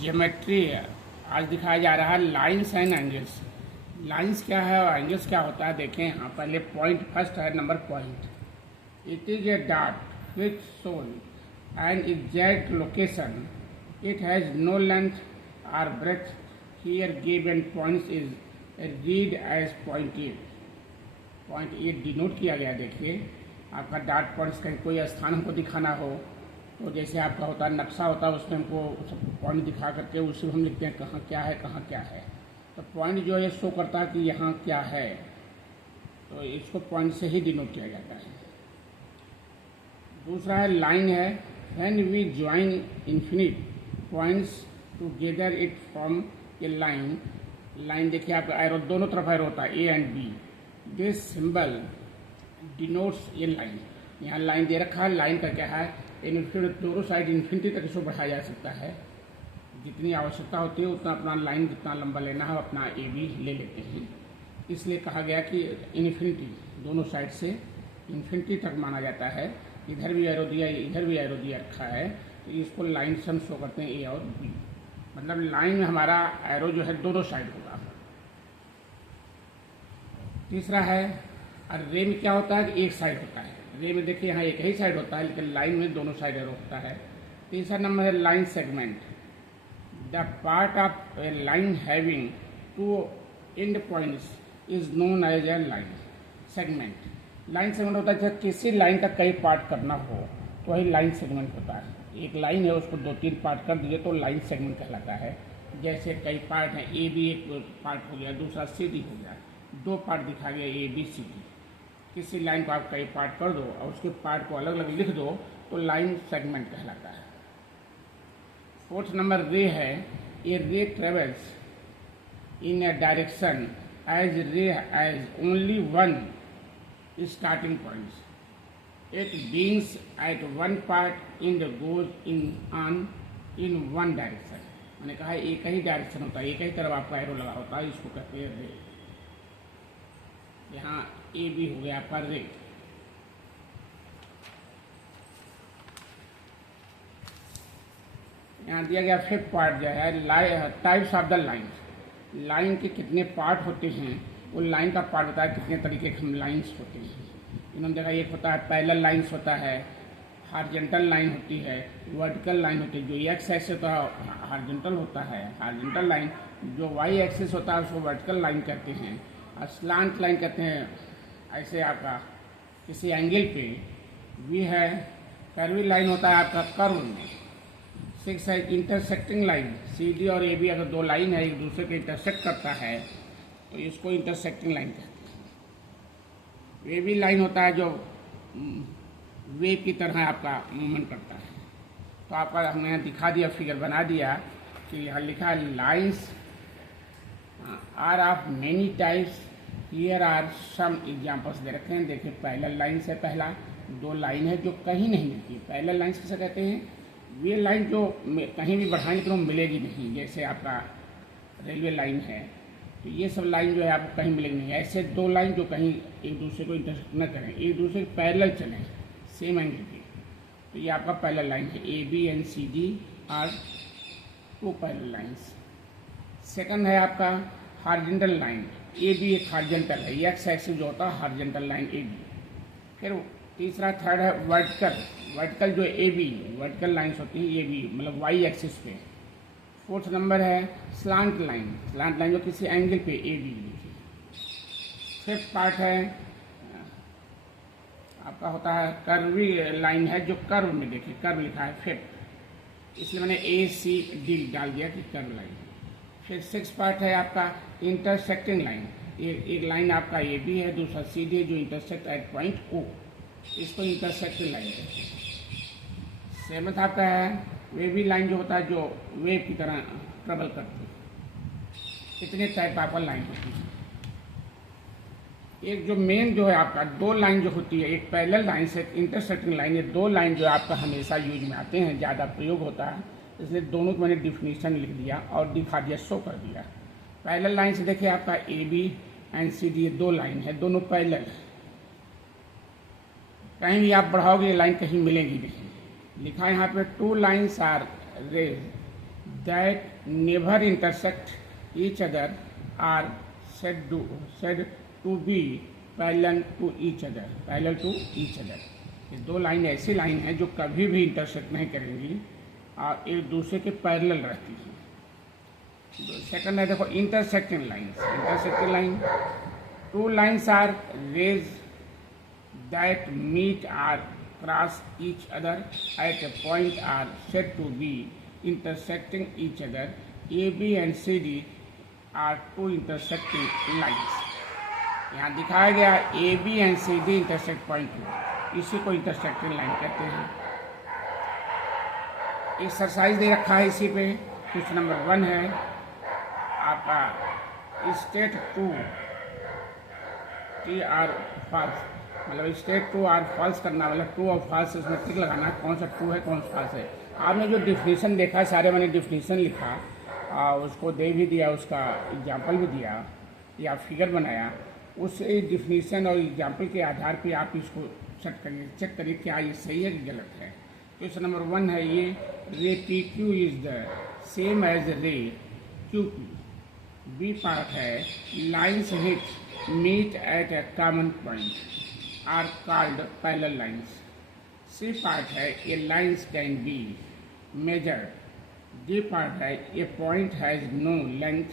Geometry आज दिखाया जा रहा है लाइंस एंड एंगल्स। लाइंस क्या है और एंगल्स क्या होता है देखें। यहाँ पहले पॉइंट फर्स्ट है, number point. It is a dot which shown an exact location. It has no length और breadth. Here given points is read as point A. Point A denote किया गया। देखिए आपका डॉट पॉइंट्स कहीं कोई स्थान हमको दिखाना हो तो जैसे आपका होता है नक्शा होता है, उसमें हमको पॉइंट दिखा करके उसी हम लिखते हैं कहाँ क्या है कहाँ क्या है। तो पॉइंट जो है शो करता है कि यहाँ क्या है, तो इसको पॉइंट से ही डिनोट किया जाता है। दूसरा है लाइन है। When we join infinite points together it form a line. Line देखिए आपका एरो दोनों तरफ एरो होता है, A and B. This symbol denotes a line. यहाँ लाइन दे रखा है। लाइन का क्या है, इन्फिनिटी दोनों साइड इन्फिनिटी तक इसको बढ़ाया जा सकता है। जितनी आवश्यकता होती है उतना अपना लाइन जितना लंबा लेना है अपना ए बी ले लेते हैं। इसलिए कहा गया कि इन्फिनिटी दोनों साइड से इन्फिनिटी तक माना जाता है। इधर भी एरो दिया इधर भी एरो दिया रखा है, तो इसको लाइन से हम शो करते हैं ए और बी। मतलब लाइन में हमारा एरो जो है दोनों साइड होगा। तीसरा है और रे में क्या होता है कि एक साइड होता है। रे में देखिए यहाँ एक ही साइड होता है, लेकिन लाइन में दोनों साइड एरो होता है। तीसरा नंबर है line segment. The part of a line having two end points is known as a line segment. Line segment होता है जब किसी लाइन का कई पार्ट करना हो तो वही लाइन सेगमेंट होता है। एक लाइन है उसको 2-3 पार्ट कर दीजिए तो लाइन सेगमेंट कहलाता है। जैसे कई पार्ट हैं, ए बी एक पार्ट हो गया, दूसरा सी डी हो गया, 2 पार्ट दिखा गया ए बी सी डी। किसी लाइन को आप कई पार्ट कर दो और उसके पार्ट को अलग अलग लिख दो तो लाइन सेगमेंट कहलाता है। फोर्थ नंबर रे है। A ray travels in a direction as ray as only one starting points. It begins at one part in the goes in one direction. मैंने कहा एक ही डायरेक्शन होता है, एक ही तरफ आपका एरो लगा होता है, इसको कहते हैं रे। यहाँ ए बी हो गया आपका रे। यहाँ दिया गया फिफ्थ पार्ट जो है types of the line. Line के कितने पार्ट होते हैं, वो लाइन का पार्ट बताया कितने तरीके के लाइन्स होते हैं। इन्होंने देखा एक होता है पैरेलल लाइन्स होता है, हॉरिजॉन्टल लाइन होती है, वर्टिकल लाइन होती है। जो एक्स एक्सिस होता है हॉरिजॉन्टल होता है, हॉरिजॉन्टल लाइन। जो वाई एक्सिस होता है उसको वर्टिकल लाइन कहते हैं। और स्लांट लाइन कहते हैं ऐसे आपका किसी एंगल पे। भी है कर्वी लाइन होता है आपका कर्व में। 6 है इंटरसेक्टिंग लाइन। सी डी और ए बी अगर 2 लाइन है एक दूसरे को इंटरसेक्ट करता है तो इसको इंटरसेक्टिंग लाइन कहते हैं। वेवी लाइन होता है जो वेव की तरह आपका मूवमेंट करता है। तो आपका हमने यहाँ दिखा दिया, फिगर बना दिया कि यहाँ लिखा है lines are of many types. Here are some examples दे रखे हैं। देखिए पैरेलल लाइन से पहला 2 लाइन है जो कहीं नहीं मिलती। पैरेलल लाइन किसे कहते हैं, वे लाइन जो कहीं भी बढ़ाएंगे तो मिलेगी नहीं। जैसे आपका रेलवे लाइन है तो ये सब लाइन जो है आपको कहीं मिलेगी नहीं। ऐसे 2 लाइन जो कहीं एक दूसरे को इंटरसेक्ट न करें, एक दूसरे के पैरेलल चलें सेम एंगल पे, तो ये आपका पैरेलल लाइन है। A B and C D are 2 parallel lines. Second है आपका हॉरिजॉन्टल लाइन। ए बी एक हॉरिजॉन्टल है, एक्स एक्सिस जो होता है हॉरिजॉन्टल लाइन ए बी। फिर तीसरा थर्ड है वर्टिकल। वर्टिकल जो ए बी वर्टिकल लाइन्स होती हैं ए बी मतलब वाई एक्सिस पे। फोर्थ नंबर है स्लांट लाइन। स्लांट लाइन जो किसी एंगल पे ए बी। फिफ्थ पार्ट है आपका होता है कर्वी लाइन है जो कर्व में, देखिए कर्व लिखा है फिफ्थ, इसलिए मैंने ए सी डी डाल दिया कि कर्व लाइन। फिर 6 पार्ट है आपका इंटरसेक्टिंग लाइन। एक लाइन आपका ए बी है, दूसरा सी डी जो इंटरसेक्ट एट पॉइंट ओ, इसको इंटरसेक्टिंग लाइन कहते हैं। 7th आपका है वेवी लाइन जो होता है जो वेव की तरह ट्रेवल करती है। इतने टाइप आपका लाइन होती है। एक जो मेन जो है आपका 2 लाइन जो होती है, एक पैरेलल लाइन से इंटरसेक्टिंग लाइन, ये 2 लाइन जो आपका हमेशा यूज में आते हैं, ज़्यादा प्रयोग होता है, इसलिए दोनों को मैंने डिफिनीशन लिख दिया और दिखा दिया, शो कर दिया। पैरेलल लाइन से देखिए आपका A B and C D 2 line है, दोनों पैरेलल है। कहीं भी आप बढ़ाओगे ये लाइन कहीं मिलेगी नहीं। लिखा है यहाँ पे 2 lines are rays that never intersect each other are said to be parallel to each other. ये दो लाइन ऐसी लाइन है जो कभी भी इंटरसेक्ट नहीं करेंगी और एक दूसरे के पैरेलल रहती है। सेकंड है देखो intersecting line, two lines are rays that meet or cross each other at a point are said to be intersecting each other. AB and CD are two intersecting lines. यहाँ दिखाया गया AB and CD intersect point two, इसी को intersecting line कहते हैं। Exercise दे रखा है इसी पे, क्वेश्चन नंबर 1 है आपका state true or false, मतलब स्टेट टू आर फॉल्स करना, मतलब ट्रू और फॉल्स इसमें टिक लगाना, कौन सा ट्रू है कौन सा फॉल्स है। आपने जो डिफिनीशन देखा सारे मैंने डिफिनीशन लिखा, उसको दे भी दिया, उसका एग्जाम्पल भी दिया या फिगर बनाया, उस डिफिनीशन और एग्जाम्पल के आधार पे आप इसको चेक करिए क्या ये सही है कि गलत है। क्वेश्चन नंबर 1 है ये, ray P Q is the same as ray Q P. B part है lines which meet at a common point are called parallel lines. C part है a lines can be measured। D part है a point has no length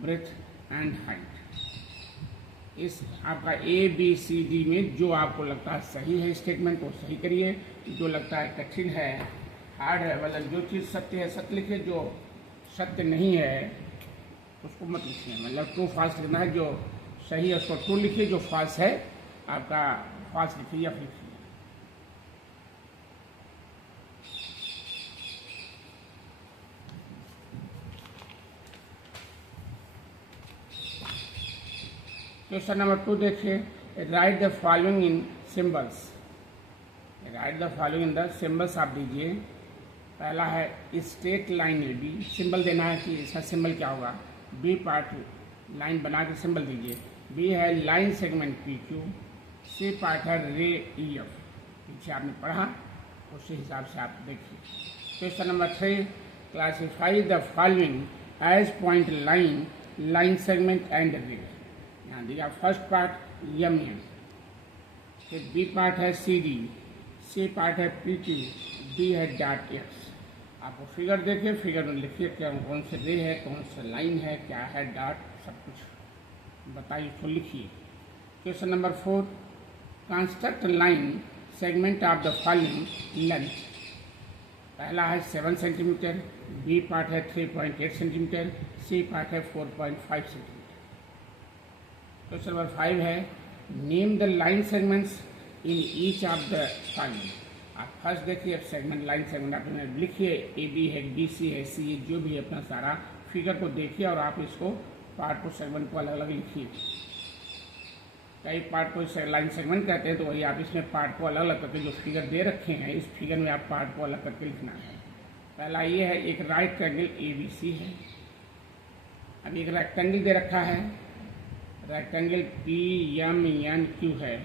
breadth and height. इस आपका A B C D में जो आपको लगता है सही है स्टेटमेंट को सही करिए, जो लगता है कठिन है हार्ड है, मतलब जो चीज़ सत्य है सत्य लिखिए, जो सत्य नहीं है उसको मत लिखिए, मतलब ट्रू फॉल्स लिखना है, जो सही है उसको ट्रू लिखिए, जो फॉल्स है आपका फॉल्स लिखिए या लिखिए। क्वेश्चन नंबर 2 देखिए, write the following in symbols. Write the following in the symbols आप दीजिए। पहला है straight line A B, symbol देना है कि इसका सिंबल क्या होगा। बी पार्ट लाइन बना के सिंबल दीजिए। बी है line segment P Q. C part है रे ई एफ, पीछे आपने पढ़ा उसी हिसाब से आप देखिए। Question number 3, classify the following as point line, line segment and ray. यहाँ दिया फर्स्ट पार्ट एम एन, फिर बी पार्ट है सी डी, सी पार्ट है पी क्यू, डी है डॉट एक्स। आपको फिगर देखिए, फिगर में लिखिए क्या कौन से रे है कौन सा लाइन है क्या है डॉट, सब कुछ बताइए उसको लिखिए। Question number 4, construct line segment of the following length. पहला है 7 सेंटीमीटर, बी पार्ट है 3.8 सेंटीमीटर, सी पार्ट है 4.5 सेंटीमीटर। क्वेश्चन नंबर 5 है, name the line segments in each of the following. आप फर्स्ट देखिए, अब सेगमेंट लाइन सेगमेंट आप लिखिए, ए बी है, बी सी है, सी है, जो भी है अपना सारा फिगर को देखिए और आप इसको पार्ट को सेगमेंट को अलग अलग लिखिए। कई पार्ट को लाइन सेगमेंट कहते हैं, तो वही आप इसमें पार्ट को अलग अलग करके जो फिगर दे रखे हैं इस फिगर में आप पार्ट को अलग करके लिखना है। पहला ये है, एक right triangle A B C है। अब एक रेक्टेंगल दे रखा है, rectangle P M N Q है,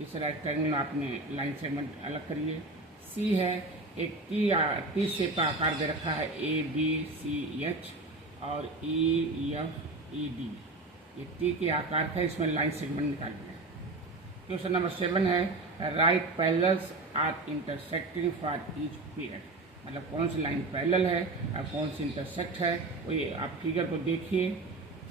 इस रेक्टेंगल में आपने लाइन सेगमेंट अलग करिए। सी है, एक टी शेप का आकार दे रखा है, ए बी सी एच और ई एफ ई डी, ये टी के आकार का, इसमें लाइन सेगमेंट निकालना है। क्वेश्चन नंबर 7 है, write parallels or intersecting for each pair. मतलब कौन सी लाइन पैरेलल है और कौन सी इंटरसेक्ट है, वो ये आप फिगर को देखिए।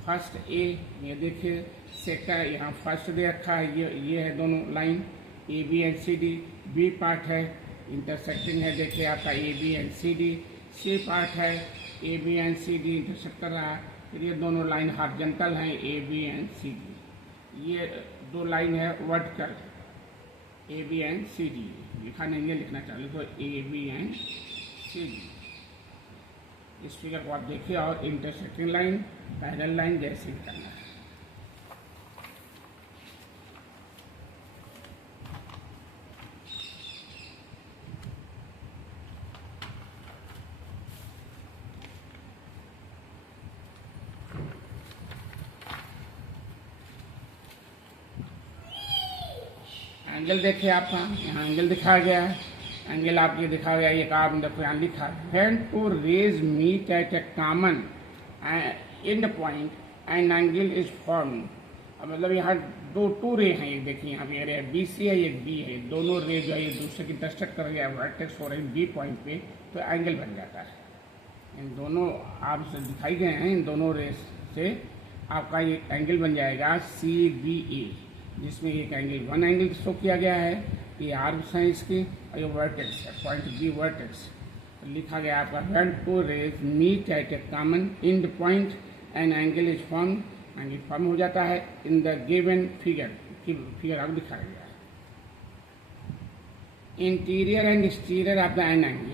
फर्स्ट ए, ये देखिए, सेकंड यहाँ फर्स्ट दे रखा है, ये है दोनों line A B and C D. B part है इंटरसेक्टिंग है, देखिए आपका A B and C D. C part है A B and C D intersect कर रहा है, फिर ये दोनों लाइन हॉरिजॉन्टल हैं A B and C D. ये दो लाइन है vertical A B and C D, लिखा नहीं है लिखना चाहिए तो A B and C D. इस फिगर को आप देखिए और इंटरसेक्टिंग लाइन पैरेलल लाइन जैसे करना है। एंगल देखिए आपका, यहाँ एंगल दिखाया गया है, एंगल आप ये दिखा गया, एक आप देखो यहाँ लिखा है when two rays meet at a common end point and angle is form. मतलब यहाँ दो टू रे हैं, एक देखिए यहाँ पे रे बी सी है, एक बी है, दोनों रे जो है ये दूसरे की इंटरसेक्ट कर गया वर्टेक्स हो रही बी पॉइंट पे, तो एंगल बन जाता है। इन दोनों आपसे दिखाई गए हैं, इन दोनों रे से आपका ये एंगल बन जाएगा सी बी ए, जिसमें एक एंगल वन एंगल शो किया गया है, ये आर्म्स हैं इसकी और ये वर्टेक्स है, पॉइंट बी वर्टेक्स। तो लिखा गया आपका when two rays meet at a common end point and angle is form, angle form हो जाता है इन द गिवन फिगर आपको दिखाया गया है। Interior and exterior of the an angle,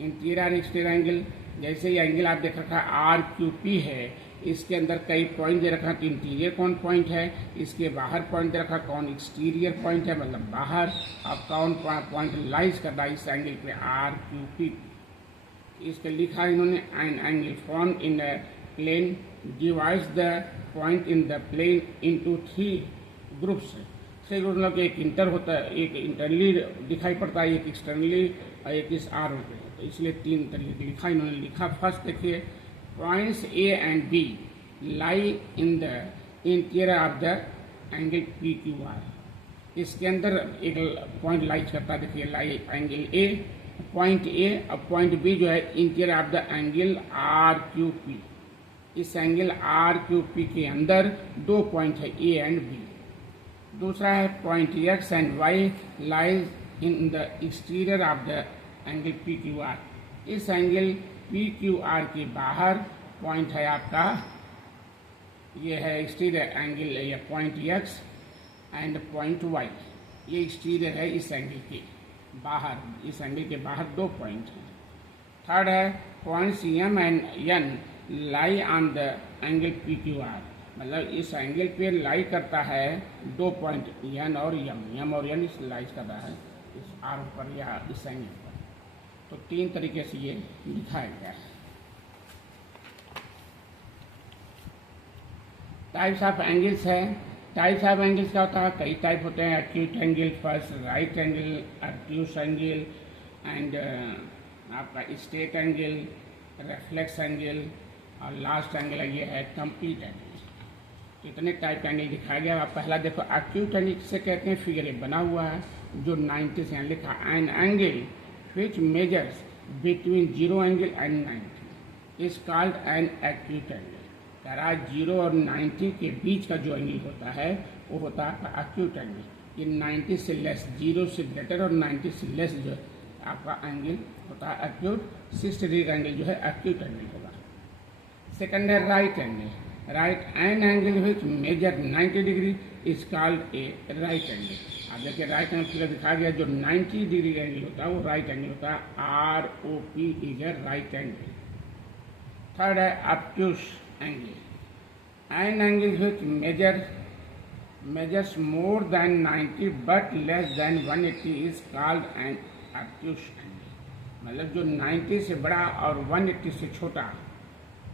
interior and exterior angle, जैसे ये एंगल आप देख रखा है आर क्यू पी है, इसके अंदर कई पॉइंट दे रखा है, तो इंटीरियर कौन पॉइंट है, इसके बाहर पॉइंट दे रखा कौन एक्सटीरियर पॉइंट है, मतलब बाहर। अब कौन पॉइंट लाइज कर रहा है इस एंगल पे आर क्यू पी, इसके लिखा है इन्होंने an angle form in the plane divides the point in the plane into three groups. Three group मतलब एक इंटर होता है, एक इंटरनली दिखाई पड़ता है, एक एक्सटर्नली और एक इस आर पे, तो इसलिए तीन तरीके लिखा इन्होंने लिखा। फर्स्ट देखिए points A and B lie in the interior of the angle P Q R, इसके अंदर एक पॉइंट लाइज करता है, देखिए लाई एंगल ए, पॉइंट ए और पॉइंट बी जो है interior of the angle R Q P. इस एंगल आर क्यू पी के अंदर दो पॉइंट है ए एंड बी। दूसरा है point X and Y lies in the exterior of the angle P Q R, इस एंगल पी क्यू आर के बाहर पॉइंट है आपका, ये है एक्सटीरियर एंगल या point X and point Y, ये एक्सटीरियर है इस एंगल के बाहर, इस एंगल के बाहर दो पॉइंट हैं। थर्ड है points M and N lie on the angle P Q R, मतलब इस एंगल पे लाई करता है दो पॉइंट एन और एम और एन इस लाइज कर रहा है इस आर पर या इस एंगल पर। तो तीन तरीके से ये दिखाया गया है। टाइप्स ऑफ एंगल्स है, टाइप्स ऑफ एंगल्स क्या होता है, कई टाइप होते हैं, acute angle, first right angle, acute angle and आपका स्ट्रेट एंगल, रिफ्लेक्स एंगल और लास्ट एंगल ये है कंप्लीट एंगल। इतने टाइप का एंगल दिखाया गया। आप पहला देखो एक्यूट एंगल किसे कहते हैं, फिगर ये बना हुआ है जो 90 से लिखा an angle which measures between 0 angle and 90 is called an acute angle। कह रहा है 0 और 90 के बीच का जो एंगल होता है वो होता है acute angle। ये 90 से लेस, 0 से ग्रेटर और 90 से लेस जो आपका एंगल होता है acute। 60 डिग्री का एंगल जो है acute एंगल होगा। सेकंड है right angle, right an angle which measure 90 degree is called a right angle. आप देखिए राइट एंगल फिगर दिखा गया, जो 90 डिग्री का एंगल होता है वो राइट एंगल होता है, R O P is a right angle. Third है obtuse angle, an angle which measures more than 90 but less than 180 is called an obtuse angle. मतलब जो 90 से बड़ा और 180 से छोटा,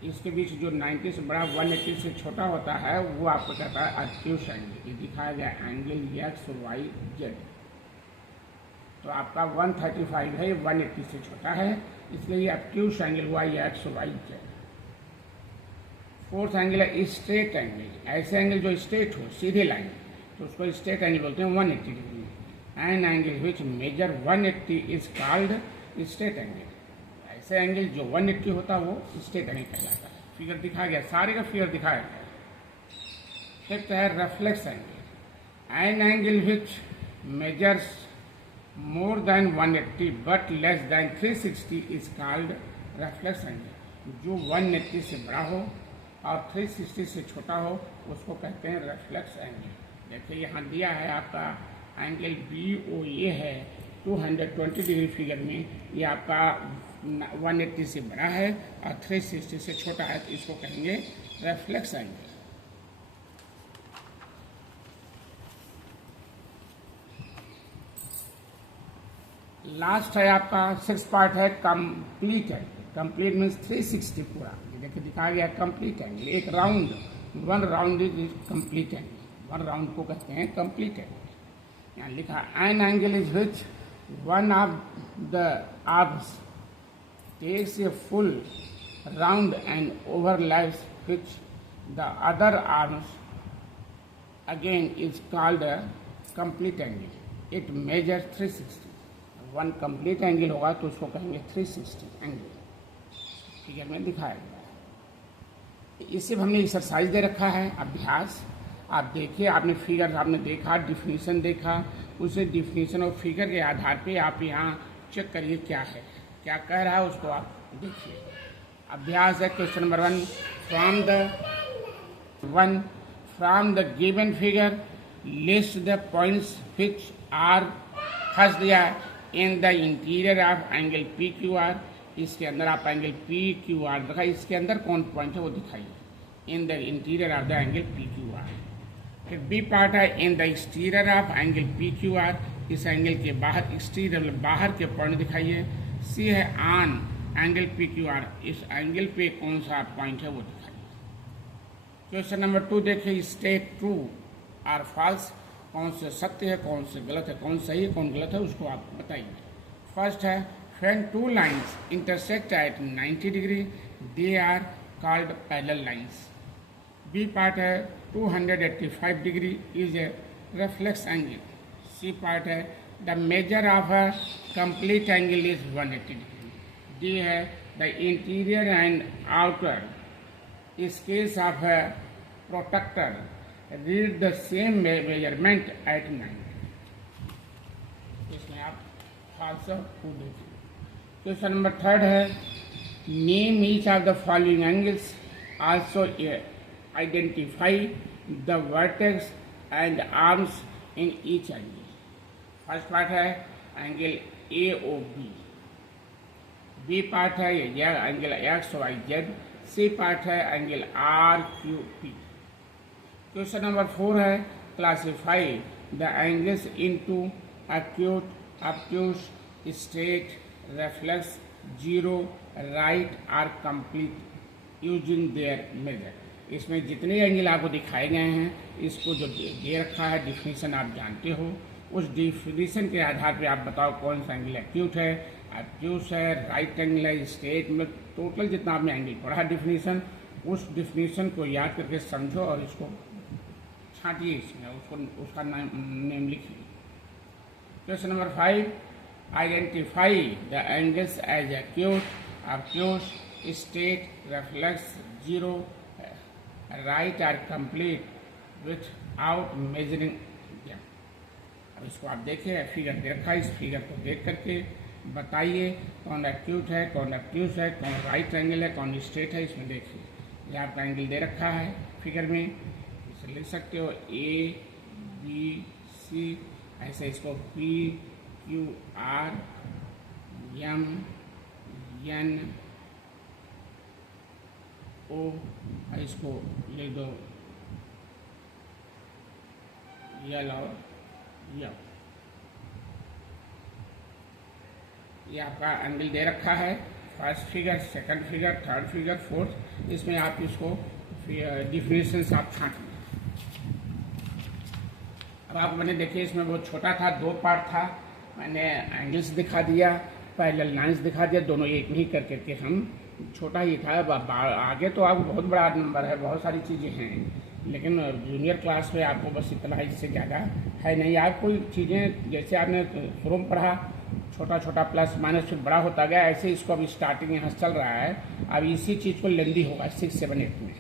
इसके बीच जो 90 से बड़ा 180 से छोटा होता है वो आपको कहता है ऑब्ट्यूस एंगल। ये दिखाया गया एंगल एक्स वाई जेड, तो आपका 135 है, 180 से छोटा है, इसलिए ये ऑब्ट्यूस एंगल हुआ X Y Z. Fourth angle है स्ट्रेट एंगल, ऐसे एंगल जो स्ट्रेट हो सीधे लाइन, तो उसको स्ट्रेट एंगल बोलते हैं 180 degree. An angle which measure 180 is called straight angle. ऐसे एंगल जो 180 होता है वो स्ट्रेट एंगल कहलाता है। फिगर दिखाया गया, सारे का फिगर दिखाया गया। फिफ्थ है reflex angle, an angle which measures more then 180 but less then 360 is called reflex angle. जो 180 से बड़ा हो और 360 से छोटा हो उसको कहते हैं रिफ्लेक्स एंगल। देखिए यहाँ दिया है आपका एंगल बी ओ ए है 220 डिग्री फिगर में, ये आपका 180 से बड़ा है और 360 से छोटा है, तो इसको कहेंगे रिफ्लेक्स एंगल। लास्ट है आपका 6 पार्ट है कंप्लीट एंगल। कंप्लीट मीन्स 360 पूरा। देखिए दिखाया गया कंप्लीट एंगल, एक round, one round is complete angle, one round को कहते हैं कंप्लीट एंगल। यहाँ लिखा an angle is which one of the arms takes a full round and overlaps which the other arms again is called a complete angle. It measures 360. One complete angle होगा तो उसको कहेंगे 360 angle, figure में दिखाया गया है। इससे हमने एक्सरसाइज दे रखा है, अभ्यास। आप देखिए, आपने फिगर आपने देखा, डिफिनीशन देखा, उसे डिफिनीशन और फिगर के आधार पे आप यहाँ चेक करिए क्या है, क्या कह रहा है उसको आप देखिए। अभ्यास है question number 1 from the given figure list the points which are first दिया in the interior of angle P Q R. इसके अंदर आप एंगल पी क्यू आर दिखा, इसके अंदर कौन पॉइंट है वो दिखाइए। इन the interior of the angle P Q are. फिर बी पार्ट है इन the exterior of angle P Q R. इस एंगल के बाहर, एक्सटीरियर बाहर के पॉइंट दिखाइए। सी है on angle P Q R, इस एंगल पे कौन सा पॉइंट है वो दिखाइए। क्वेश्चन नंबर 2 देखिए, स्टेट ट्रू और फॉल्स, कौन से सत्य है कौन से गलत है, कौन सही है कौन गलत है उसको आप बताइए। फर्स्ट है when two lines intersect at 90 degree they are called parallel lines। B part है 285 degree is a reflex angle। C part है the measure of a complete angle is 180 degree। D है the interior and outer is case of a protractor read the same measurement at 90। इसमें आप false को देखिए। Question number 3 है name each of the following angles, also identify the vertex and arms in each angle. First part है angle A O B. B part है यह angle X Y Z. C part है angle R Q P. Question number 4 है classify the angles into acute, obtuse, straight, reflex, zero, right और complete using their measure. इसमें जितने angle आपको दिखाए गए हैं, इसको जो दे रखा है डिफिनीशन आप जानते हो, उस डिफिनीशन के आधार पे आप बताओ कौन सा एंगल एक्यूट है, ऑब्ट्यूस है, राइट एंगल है, स्ट्रेट। में टोटल जितना आपने एंगल पढ़ा डिफिनीशन, उस डिफिनीशन को याद करके समझो और इसको छांटिए, इसमें उसका नेम लिखिए। Question number 5 identify the angles as acute, obtuse, straight, reflex, zero, right और कंप्लीट विथआउट मेजरिंग देम। अब इसको आप देखिए, फिगर दे रखा है, इस फिगर को देख करके बताइए कौन एक्यूट है, कौन ऑब्ट्यूस है, कौन राइट एंगल है, कौन स्ट्रेट है। इसमें देखिए ये आपका एंगल दे रखा है फिगर में, इसे लिख सकते हो ए बी सी, ऐसे इसको P Q R M N O, इसको लिख दो यल और यम। ये आपका एंगल दे रखा है, first figure, second figure, third figure, fourth. इसमें आप इसको डिफिनेशन आप छांट लें। अब आप मैंने देखिए इसमें बहुत छोटा था, 2 पार्ट था, मैंने एंगल्स दिखा दिया, पैरेलल लाइंस दिखा दिया, दोनों एक ही करके हम छोटा ही था। आगे तो आपको बहुत बड़ा नंबर है, बहुत सारी चीज़ें हैं, लेकिन जूनियर क्लास में आपको बस इतना ही, इससे ज़्यादा है नहीं। आप कोई चीज़ें जैसे आपने शुरू में पढ़ा, छोटा छोटा प्लस माइनस फिर बड़ा होता गया, ऐसे इसको अभी स्टार्टिंग यहाँ चल रहा है। अब इसी चीज़ को लेंदी होगा 6, 7, 8 में।